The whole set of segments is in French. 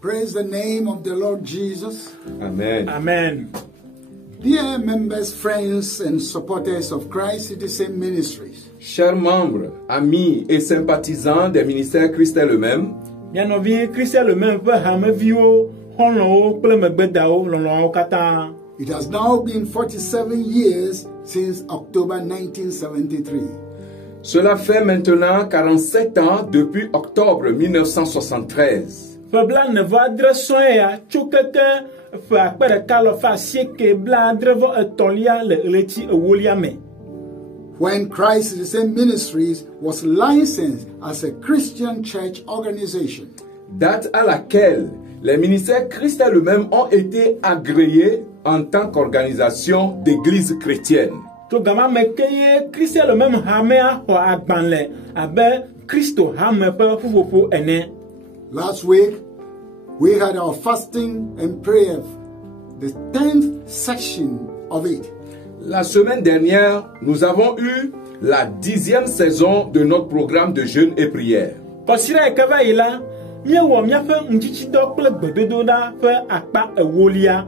Praise the name of the Lord Jesus. Amen. Amen. Dear members, friends, and supporters of Christ Citizen Ministries, Chers membres, amis et sympathisants des ministères Christ est le même, Mianovi Christian le même veut hamevio honlo kple megbedawo lɔlɔwo katã. it has now been 47 years since October 1973. cela fait maintenant 47 ans depuis octobre 1973. Fe blaene-vɔ-adre sɔ̃e ya tso keke fe akpe ɖeka lɔfa asieke blaadre-vɔ-etɔ̃lia le ɣleti ewolia me. When Christ Citizen Ministries was licensed as a Christian church organization. Date à laquelle les ministères Christ est le même ont été agréés en tant qu'organisation d'église chrétienne. Tso gama me ke ye Christian le même hamea xɔ agbalẽ abe Kristo hame ƒe ƒuƒoƒo ene. Last week, we had our fasting and prayer, the 10th section of it. La semaine dernière, nous avons eu la 10e saison de notre programme de jeûne et prière. Kɔsira yi ke va yi la, míewɔ míaƒe ŋutsitsidɔ kple gbedodoɖa ƒe akpa ewolia,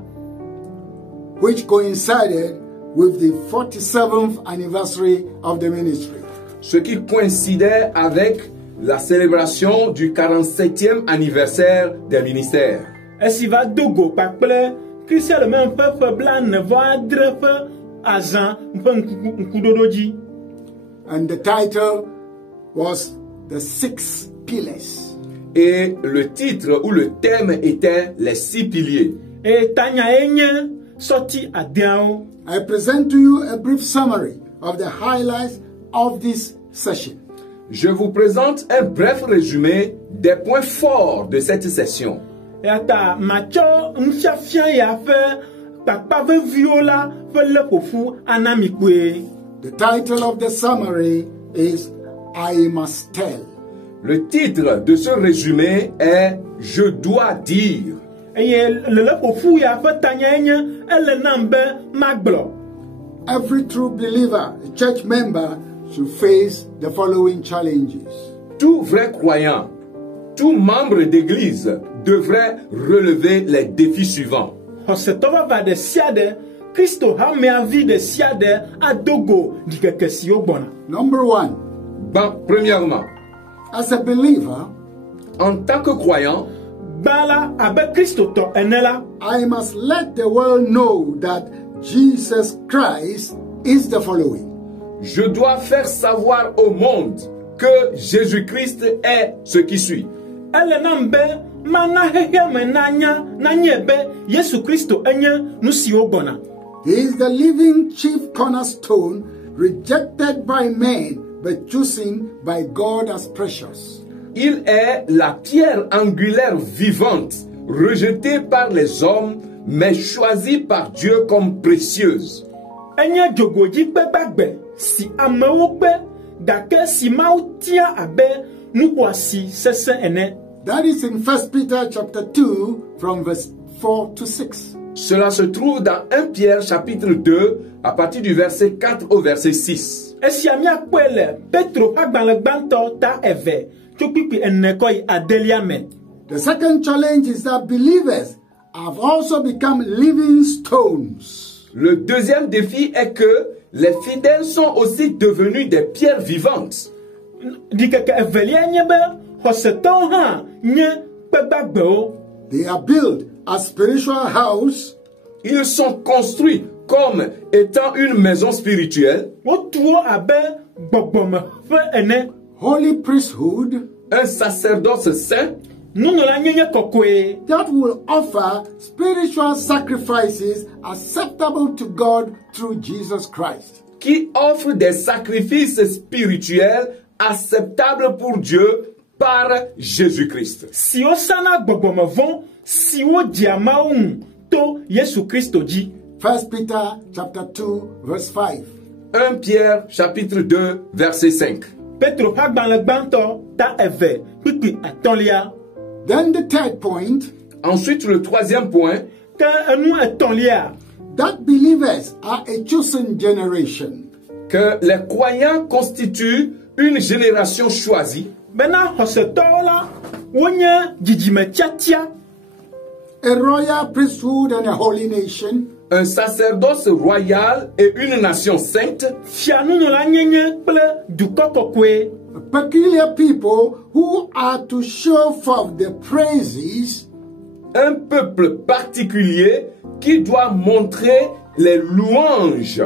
Which coincided with the 47th anniversary of the ministry. Ce qui coïncidait avec la célébration du 47e anniversaire des ministères. esi va dogo kpakple Christian le même ƒe ƒe blaene-vɔ-adre ƒe azã ƒe ŋkuɖoɖo dzi. And the title was The Six Pillars. Et le titre ou le thème était les 6 piliers. Eye tanya ye nye sɔti adeawo. I present to you a brief summary of the highlights of this session. Je vous présente un bref résumé des points forts de cette session. Eya ta matsɔ nufiafia ya ƒe kpakpa veviwo la ƒe leƒoƒu ana mi koe. The title of the summary is I Must Tell. Le titre de ce résumé est Je dois dire. Eye le leƒoƒu ya ƒe tanya ye nye ele nam be magblɔ. Every true believer, a church member, should face the following challenges. Tout vrai croyant, tout membre d'église devrait relever les défis suivants. Xɔsetɔ vava ɖe sia ɖe, Kristo hameavi ɖe sia ɖe adogo ɖikeke siwo gbɔna. Number one, Premièrement, as a believer, en tant que croyant, Gbã la abe Kristotɔ ene la, I must let the world know that Jesus Christ is the following. je dois faire savoir au monde que Jésus-Christ est ce qui suit. ele nam be mana xexea me nanye be Yesu Kristo enye nu siwo gbɔna. He is the living chief cornerstone, rejected by men, but chosen by God as precious. Il est la pierre angulaire vivante, rejetée par les hommes, mais choisie par Dieu comme précieuse. Enye dzogodzi kpe gbagbe si amewo kpe gake si Mawu tia abe nuxɔasi sesẽ ene. That is in 1 Peter chapter 2 from verse 4 to 6. Cela se trouve dans 1 Pierre chapitre 2 à partir du verset 4 au verset 6. Esia míakpɔe le Petro ƒe agbalẽ gbãtɔ ta eve tso kpikpi ene kɔ yi adelia me. The second challenge is that believers have also become living stones. Le deuxième défi est que les fidèles sont aussi devenus des pierres vivantes. Ɖikeke evelia nye be xɔsetɔwo hã nye kpe gbagbewo. They are built as spiritual house. Ils sont construits comme étant une maison spirituelle, Wotu wo abe gbɔgbɔme ƒe ene. Holy priesthood un sacerdoce saint Nunɔla nyenye kɔkɔe that will offer spiritual sacrifices acceptable to God through Jesus Christ. qui offre des sacrifices spirituels acceptables pour Dieu par Jésus-Christ. siwo sana gbɔgbɔme vɔ siwo dzia Mawu ŋu to Yesu Kristo dzi. 1 Peter chapter 2 verse 5. 1 Pierre chapitre 2 verset 5. Petro ƒe agbalẽ gbãtɔ ta eve kpikpi atɔ̃lia. Then the third point, Ensuite, le troisième point, Ke enu etɔ̃lia, that believers are a chosen generation. que les croyants constituent une génération choisie, bena xɔsetɔwo la wonye dzidzime tiatia. a royal priesthood and a holy nation, un sacerdoce royal et une nation sainte, fianunyola nyenye kple dukɔ kɔkɔe, a peculiar people who are to show forth the praises un peuple particulier qui doit montrer les louanges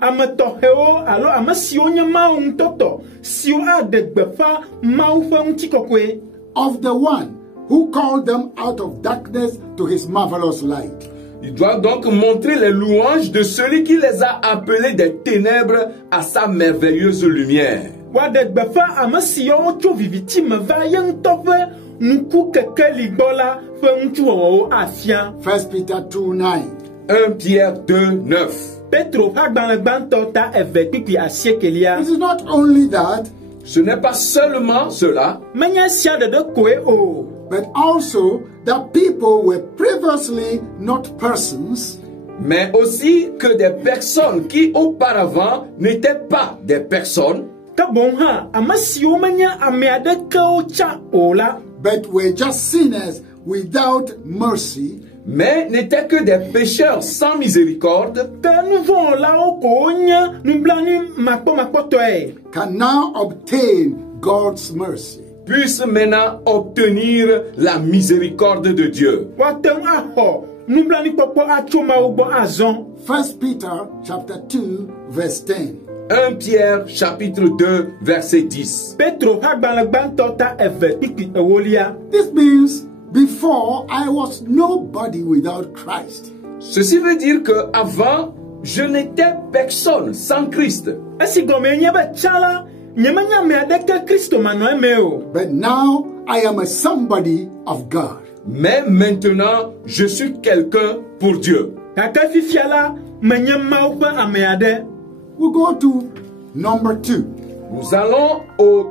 ame tɔxɛwo alo ame siwo nye Mawu ŋutɔtɔ siwo aɖe gbeƒã Mawu ƒe ŋutikɔkɔe, of the one who called them out of darkness to his marvelous light. Il doit donc montrer les louanges de celui qui les a appelés des ténèbres à sa merveilleuse lumière. woaɖe gbeƒã ame siwo tso viviti me va ye ŋutɔ ƒe nuku kekeli gbɔ la ƒe ŋutsiwɔwɔwo afia. 1 Peter 2:9. 1 Pierre 2, 9. Petro ƒe agbalẽ gbãtɔ ta 2:9. It is not only that, Ce n'est pas seulement cela, menye sia ɖeɖe koe o, but also that people were previously not persons, mais aussi que des personnes qui auparavant n'étaient pas des personnes, ke boŋ hã ame siwo menye ame aɖekewo tsã o la, but were just sinners without mercy, mais n'étaient que des pécheurs sans miséricorde, ke nu vɔ̃ wɔlawo ko wonye nublanui makpɔmakpɔtɔe, can now obtain God's mercy. puissent maintenant obtenir la miséricorde de Dieu. woate ŋu axɔ nublanuikpɔkpɔ atso Mawu gbɔ azɔ. 1 Peter chapter 2 verse 10. 1 Pierre chapitre 2 verset 10. Petro ƒe agbalẽ gbãtɔ ta 2:9. This means before I was nobody without Christ. Ceci veut dire que avant je n'étais personne sans Christ. Esi gɔme nye be tsã la, nyemenye ame aɖeke Kristo manɔ eme o. But now I am a somebody of God. Mais maintenant, je suis quelqu'un pour Dieu. Gake fifia la, menye Mawu ƒe ame aɖe. We go to number 2. Nous allons au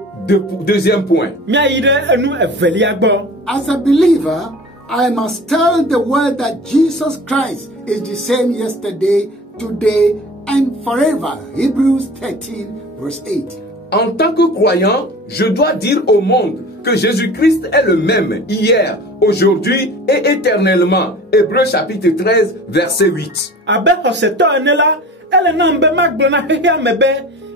deuxième point. Míayi ɖe enu evelia gbɔ. As a believer, I must tell the world that Jesus Christ is the same yesterday, today, and forever. Hebrews 13 verse 8. En tant que croyant, je dois dire au monde que Jésus-Christ est le même hier, aujourd'hui et éternellement. Hébreux chapitre 13 verset 8. Abe xɔsetɔ ene la, ele nam be magblɔ na xexea me be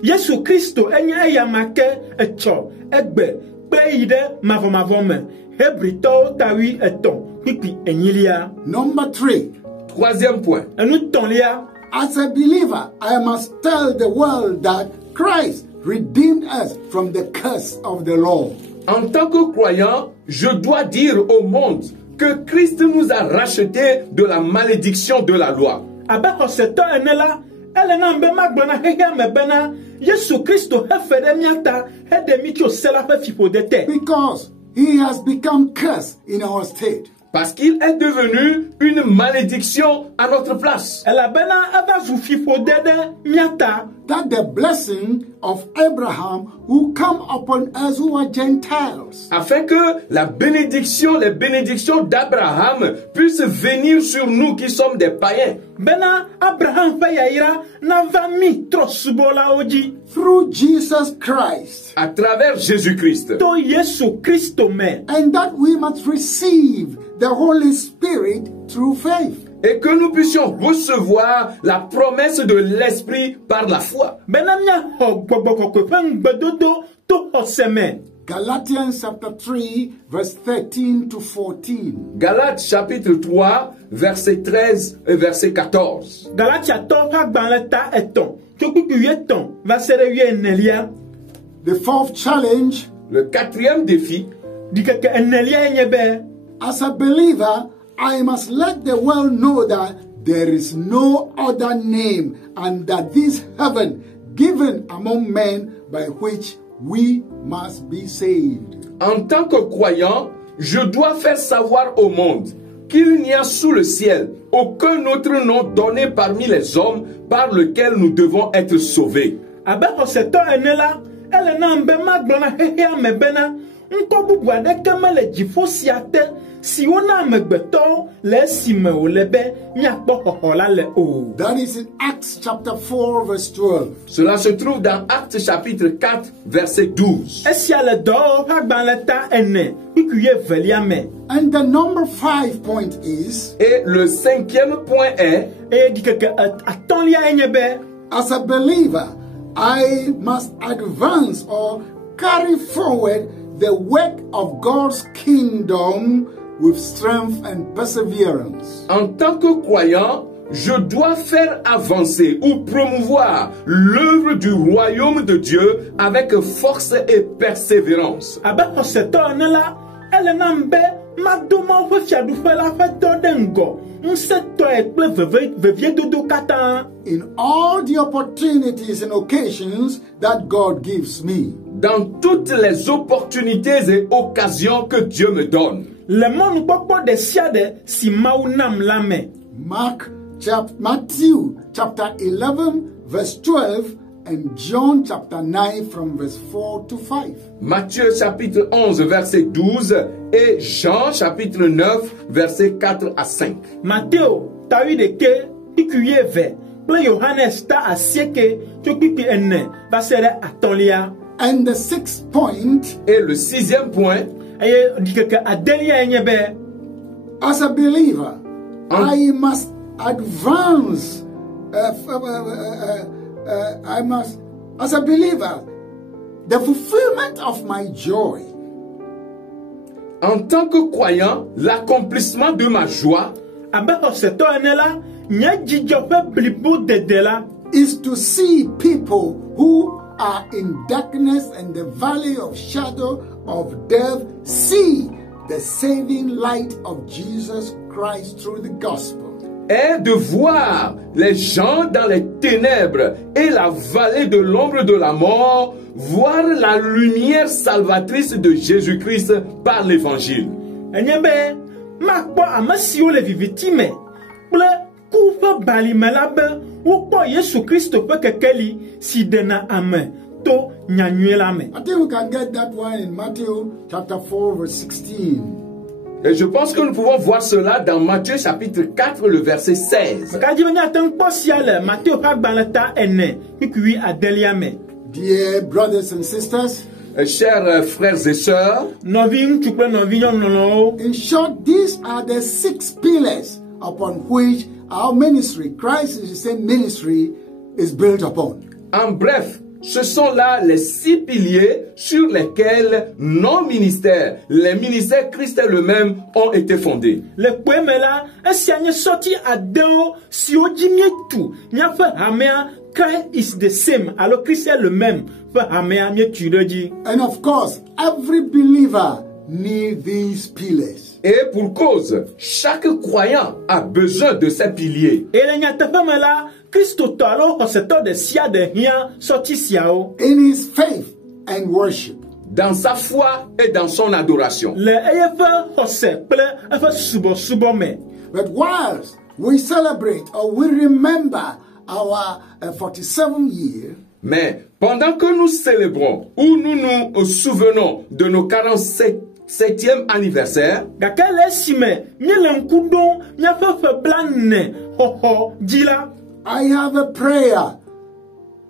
Yesu Kristo enye eya ma ke etsɔ, egbe, kpe yi ɖe mavɔmavɔ me. Hebritɔwo 13:8. Number 3. Troisième point. Enu tɔ̃lia, As a believer, I must tell the world that Christ redeemed us from the curse of the law. En tant que croyant, je dois dire au monde que Christ nous a rachetés de la malédiction de la loi. abe xɔsetɔ ene la, ele nam be magblɔ na xexea me bena Yesu Kristo hefe ɖe mía ta heɖe mí tso se la ƒe fiƒode te. Because he has become cursed in our stead. Parce qu'il est devenu une malédiction à notre place. Elabena eva zu fiƒode ɖe mía ta. That the blessing of Abraham who come upon us who are Gentiles. Afin que la bénédiction, les bénédictions d'Abraham puissent venir sur nous qui sommes des païens. Bena Abraham ƒe yayra nava mí trɔ̃subɔlawo dzi. Through Jesus Christ. À travers Jésus-Christ. To Yesu Kristo me. And that we must receive the Holy Spirit through faith. Et que nous puissions recevoir la promesse de l'Esprit par la foi. Bena míaxɔ gbɔgbɔ kɔkɔe ƒe ŋugbedodo to xɔse me. Galatians chapter 3 verse 13 to 14. Galates chapitre 3 verset 13 et verset 14. Galatiatɔwo ƒe agbalẽ ta 3 tso kpukpu 8 va se ɖe 14. The fourth challenge, Le quatrième défi, Ɖikeke 4 nye be, as a believer, I must let the world know that there is no other name and that this heaven given among men by which we must be saved. en tant que croyant, je dois faire savoir au monde qu'il n'y a sous le ciel aucun autre nom donné parmi les hommes par lequel nous devons être sauvés. abe xɔsetɔ ene la, ele nam be magblɔ na xexea me bena ŋkɔ bubu aɖeke mele dziƒo sia te si wona amegbetɔwo le esi me wòle be míakpɔ xɔxɔ la le o. That is in Acts chapter 4 verse 12. Cela se trouve dans Actes chapitre 4, verset 12. Esia le dɔwɔwɔ ƒe agbalẽ ta 4 kpikui 2 me. And the number 5 point is, Et le 5e point est, Eye dikeke 5 enye be as a believer, I must advance or carry forward the work of God's kingdom with strength and perseverance. en tant que croyant, je dois faire avancer ou promouvoir l'œuvre du royaume de Dieu avec force et persévérance. abe xɔsetɔ ene la ele nam be mado Mawu ƒe fiaɖuƒe la ƒe dɔ ɖe ŋgɔ ŋusẽtɔe kple veviedodo katã. In all the opportunities and occasions that God gives me. Dans toutes les opportunités et occasions que Dieu me donne. Le mɔnukpɔkpɔ ɖe sia ɖe si Mawu nam la me. Matthew chapter 11 verse 12 and John chapter 9 from verse 4 to 5. Matthieu chapitre 11 verset 12 et Jean chapitre 9 verset 4 à 5. Mateo ta 11 kpikui 2 kple Yohanes ta 9 tso kpikui 4 va se ɖe 5. And the 6th point, Et le 6e point, eye dikeke 8 enye be as a believer, I must advance. As a believer, the fulfillment of my joy. en tant que croyant, l'accomplissement de ma joie abe xɔsetɔ ene la nye dzidzɔ ƒe blibo dede la is to see people who are in darkness and the valley of shadow of death see the saving light of Jesus Christ through the gospel. est de voir les gens dans les ténèbres et la vallée de l'ombre de la mort, voir la lumière salvatrice de Jésus-Christ par l'évangile. enye be makpɔ ame siwo le viviti me kple ku ƒe balime la be wokpɔ Yesu Kristo ƒe kekeli si ɖena ame to nyanyui la me. I think we can get that one in Matthew chapter 4 verse 16. Et je pense que nous pouvons voir cela dans Matthieu chapitre 4, le verset 16. Kadzi be míate ŋu kpɔ sia le Mateo ƒe agbalẽ ta 4 kpikui 8 me. Dear brothers and sisters, Chers frères et sœurs, Nɔvi ŋutsu kple nɔvi nyɔnu lɔlɔwo. in short, these are the 6 pillars upon which our ministry, Christ is the same ministry, is built upon. en bref, ce sont là les 6 piliers sur lesquels nos ministères, les ministères Christ est le même, ont été fondés. Le kpoe me la esia nye sɔti adewo siwo dzi mietu míaƒe hamea Christ is the same alo Christ est le même ƒe hamea mietu ɖe dzi. And of course, every believer needs these pillars. Et pour cause, chaque croyant a besoin de ces piliers. Et le nyateƒe me la kristotɔ alo xɔsetɔ ɖe sia ɖe hiã sɔti siawo. In his faith and worship. Dans sa foi et dans son adoration. Le eye ƒe xɔse kple eƒe subɔsubɔ me. But whilst we celebrate or we remember our 47 year, Mais pendant que nous célébrons ou nous nous souvenons de nos 47e anniversaire, Gake le esime míele ŋku ɖom míaƒe ƒe 40 xɔxɔ dzi la, I have a prayer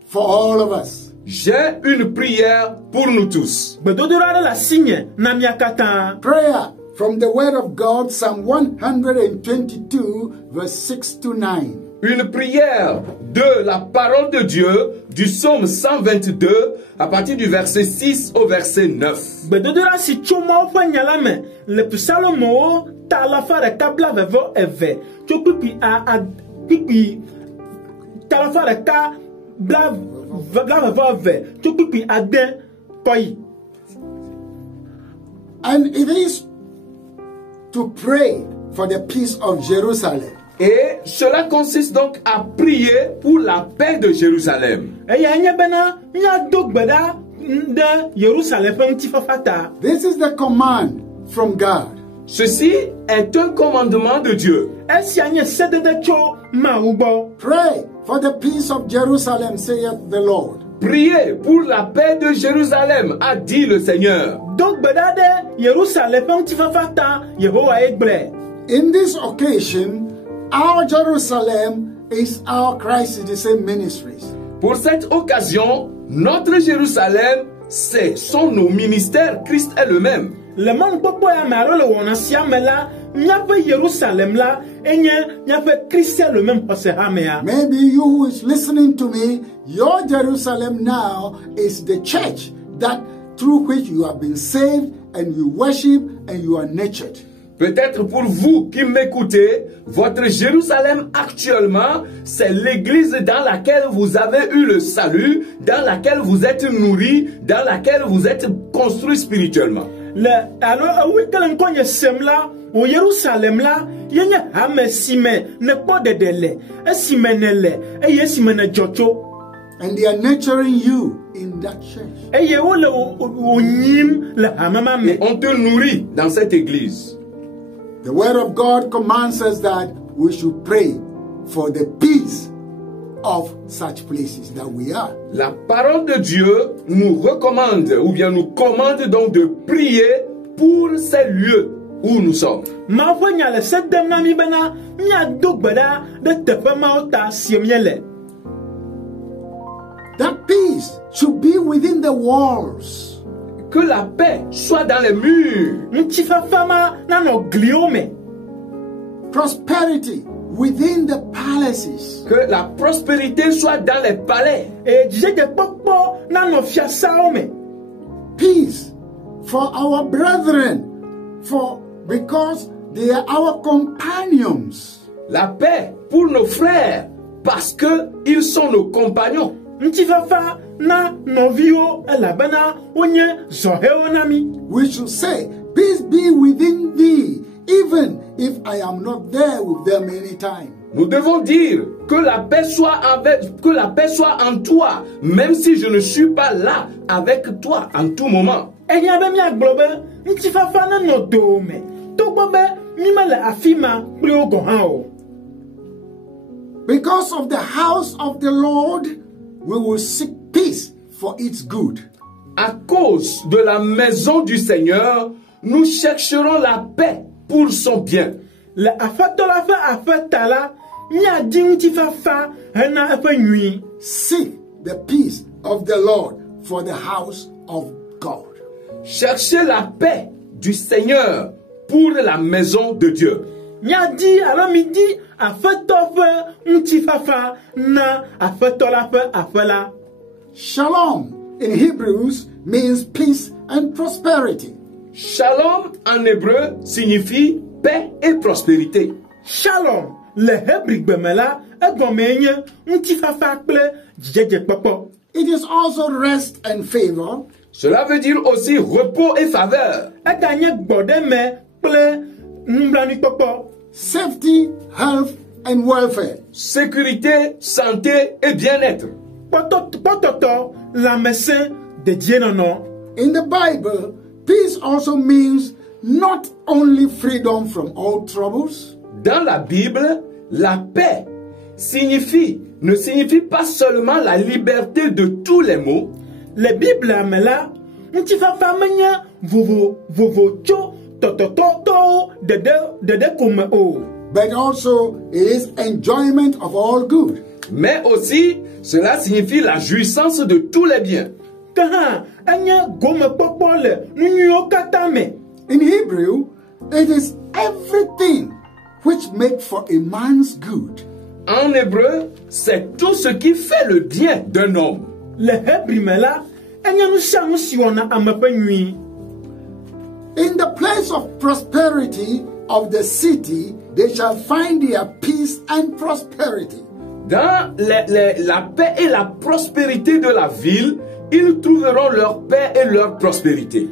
for all of us. j'ai une prière pour nous tous. gbedodoɖa aɖe le asinye na mía katã. Prayer from the word of God, Psalm 122, verse 6 to 9. Une prière de la parole de Dieu du psaume 122 à partir du verset 6 au verset 9. Gbedodoɖa si tso Mawu ƒe nya la me le Psalomowo ta 122 tso kpikpui ta 122 tso kpikpui 6 kɔyi. And it is to pray for the peace of Jerusalem. Et cela consiste donc à prier pour la paix de Jérusalem. Eya nye bena míado gbe ɖa ɖe Yerusalem ƒe ŋutifafa ta. This is the command from God. Ceci est un commandement de Dieu. Esia nye sedede tso Mawu gbɔ. Pray for the peace of Jerusalem, saith the Lord. Priez pour la paix de Jérusalem, a dit le Seigneur. Donc, bedade, Yerusalem, Fata, Yehowa Egble. In this occasion, our Jerusalem is our Christ Citizen Ministries. Pour cette occasion, notre Jérusalem, sont nos ministères. Christ est le même. Le monde popo ya maro le wona siame la, nyafe Yerusalem la, nyafe Christ le même posehamea. Maybe you who is listening to me, your Jerusalem now is the church that through which you have been saved and you worship and you are nurtured. Peut-être pour vous qui m'écoutez, votre Jérusalem actuellement, c'est l'église dans laquelle vous avez eu le salut, dans laquelle vous êtes nourris, dans laquelle vous êtes construits spirituellement. Alors, oui, quand on y semla, au Jérusalem là, il y a un sime, ne pas de délai, un sime nele, et un sime ne jocho. And they are nurturing you in that church. Et on te nourrit dans cette église. The word of God commands us that we should pray for the peace of such places that we are. La parole de Dieu nous recommande, ou bien nous commande donc de prier pour ces lieux où nous sommes. That peace should be within the walls. Que la paix soit dans les murs. Prosperity within the palaces. Que la prospérité soit dans les palais. Peace for our brethren, because they are our companions. La paix pour nos frères, parce que ils sont nos compagnons. We should say, peace be within thee, even if I am not there with them anytime. Nous devons dire que la paix soit en toi, même si je ne suis pas là avec toi en tout moment. Because of the house of the Lord, we will seek peace for its good. À cause de la maison du Seigneur, nous chercherons la paix pour son bien. Seek the peace of the Lord for the house of God. Cherchez la paix du Seigneur pour la maison de Dieu. Shalom in Hebrews means peace and prosperity. Shalom en hébreu signifie paix et prospérité. Shalom, le hébreu bemela, it is also rest and favor. Cela veut dire aussi repos et faveur. Safety, health and welfare. Sécurité, santé et bien-être. In the Bible, peace also means not only freedom from all troubles. Dans la Bible, la paix ne signifie pas seulement la liberté de tous les maux. La Bible là, but also it is enjoyment of all good. Mais aussi, cela signifie la jouissance de tous les biens. In Hebrew, it is everything which makes for a man's good. En hébreu, c'est tout ce qui fait le bien d'un homme. In the place of prosperity of the city, they shall find their peace and prosperity. Dans la paix et la prospérité de la ville, ils trouveront leur paix et leur prospérité.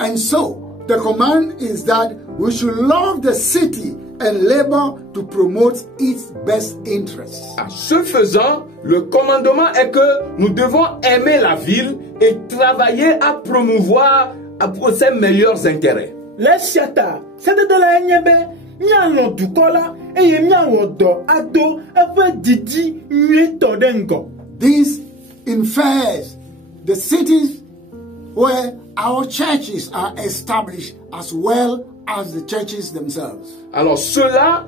And so, the command is that we should love the city and labor to promote its best interests. Ce faisant, le commandement est que nous devons aimer la ville et travailler à promouvoir ses meilleurs intérêts. mianɔ dukɔ la eye miawɔ dɔ ado eƒe didi nyuitɔ ɖe ŋgɔ. This infers the cities where our churches are established as well as the churches themselves. Alors cela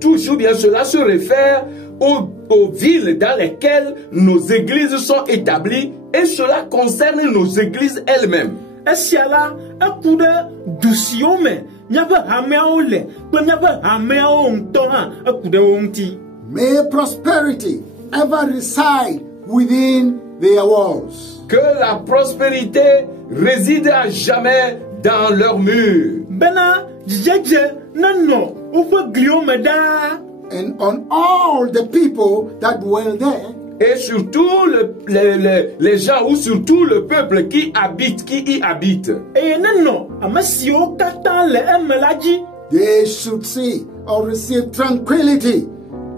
touche ou bien cela se réfère aux villes dans lesquelles nos églises sont établies et cela concerne nos églises elles-mêmes. Esia la eku ɖe du siwo me míaƒe hameawo le kple míaƒe hameawo ŋutɔ hã eku ɖe wo ŋuti. May prosperity ever reside within their walls. Que la prospérité réside à jamais dans leurs murs. Bena dzidzedze nenɔ woƒe gliwo me ɖaa. And on all the people that dwell there. Et surtout les gens ou surtout le peuple qui y habite. Eye nenɔ ame siwo katã le eme la dzi. They should see or receive tranquility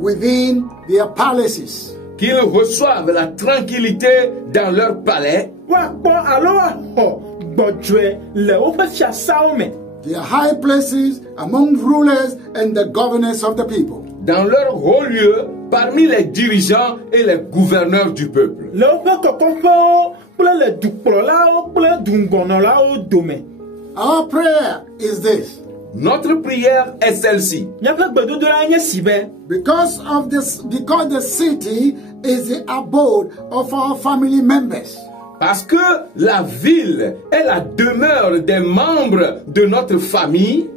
within their palaces. Qu'ils reçoivent la tranquillité dans leur palais. Woakpɔ alo woaxɔ gbɔdzɔe le woƒe fiasawo me. Their high places among rulers and the governors of the people. Dans leur haut lieu, parmi les dirigeants et les gouverneurs du peuple. Le woƒe kɔkɔƒewo kple le dukplɔlawo kple dungɔnɔlawo dome. Our prayer is this. Notre prière est celle-ci. Míaƒe gbedodo la nye si be. Because the city is the abode of our family members. Parce que la ville est la demeure des membres de notre famille.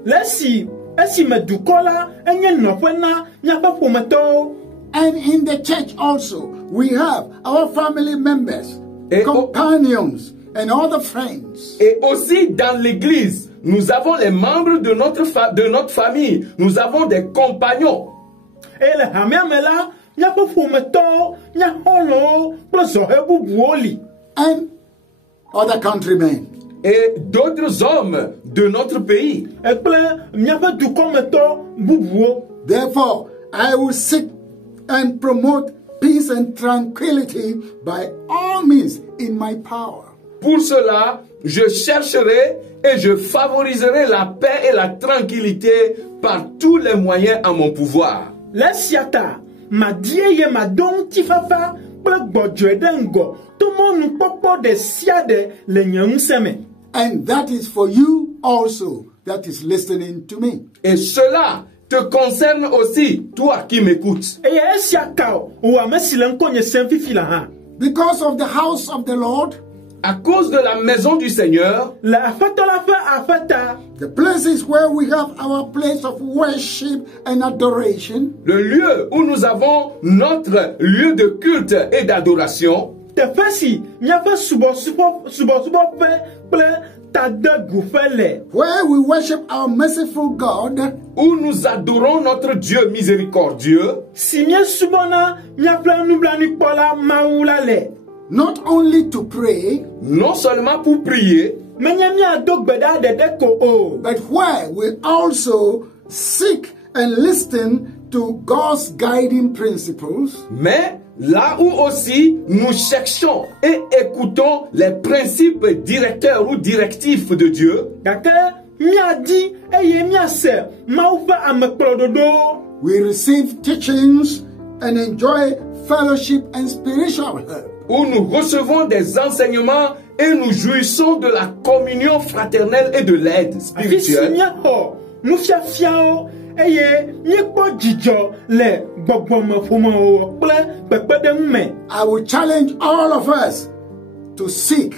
Esime dukɔ la enye nɔƒe na míaƒe ƒometɔwo. And in the church also, we have our family members, companions, and other friends. Et aussi dans l'église, nous avons les membres de notre famille. Nous avons des compagnons. Et le hamea me la, míaƒe ƒometɔwo, míaxɔlɔwo kple zɔhe bubuwo li. And other countrymen. Et d'autres hommes de notre pays. Ekple míaƒe dukɔmetɔ bubuwo. Therefore, I will seek and promote peace and tranquility by all means in my power. Pour cela, je chercherai et je favoriserai la paix et la tranquillité par tous les moyens à mon pouvoir. Lesiata, ma die ye ma don tifafa kple gbɔdzɔe ɖe ŋgɔ tomo nukpɔkpɔ de sia de le nye ŋusẽ me. And that is for you also that is listening to me. Et cela te concerne aussi, toi qui m'écoutes. Eye esia ka o ame si le ŋkɔ nye sem fifi la hã. Because of the house of the Lord. À cause de la maison du Seigneur, le aƒetɔ la ƒe aƒeta, the places where we have our place of worship and adoration, le lieu où nous avons notre lieu de culte et d'adoration, teƒe si míaƒe subɔsubɔƒe kple tadeguƒe le, where we worship our merciful God, où nous adorons notre Dieu miséricordieux, si míesubɔna míaƒe nublanuikpɔla Mawu la le. Not only to pray, non seulement pour prier, but where we also seek and listen to God's guiding principles. Mais là où aussi nous cherchons et écoutons les principes directeurs ou directifs de Dieu. We receive teachings and enjoy fellowship and spiritual help. Où nous recevons des enseignements et nous jouissons de la communion fraternelle et de l'aide spirituelle. I will challenge all of us to seek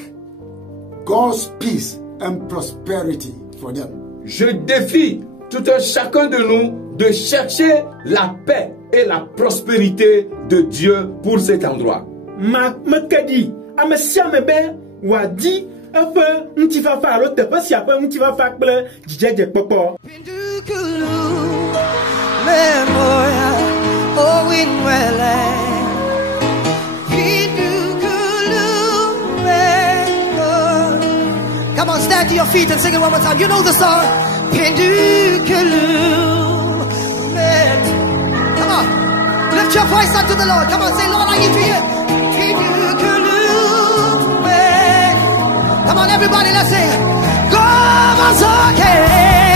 God's peace and prosperity for them. Je défie tout un chacun de nous de chercher la paix et la prospérité de Dieu pour cet endroit. Mekedi amesiame be wadi efe ntifafa alo teƒe sia ƒe ntifafa kple dzidzedze kpɔkpɔ. Come on, stand to your feet and sing it one more time. You know the song. Come on, lift your voice unto the Lord. Come on, say, Lord, I need to hear. Come on, everybody, let's sing. Come on, okay.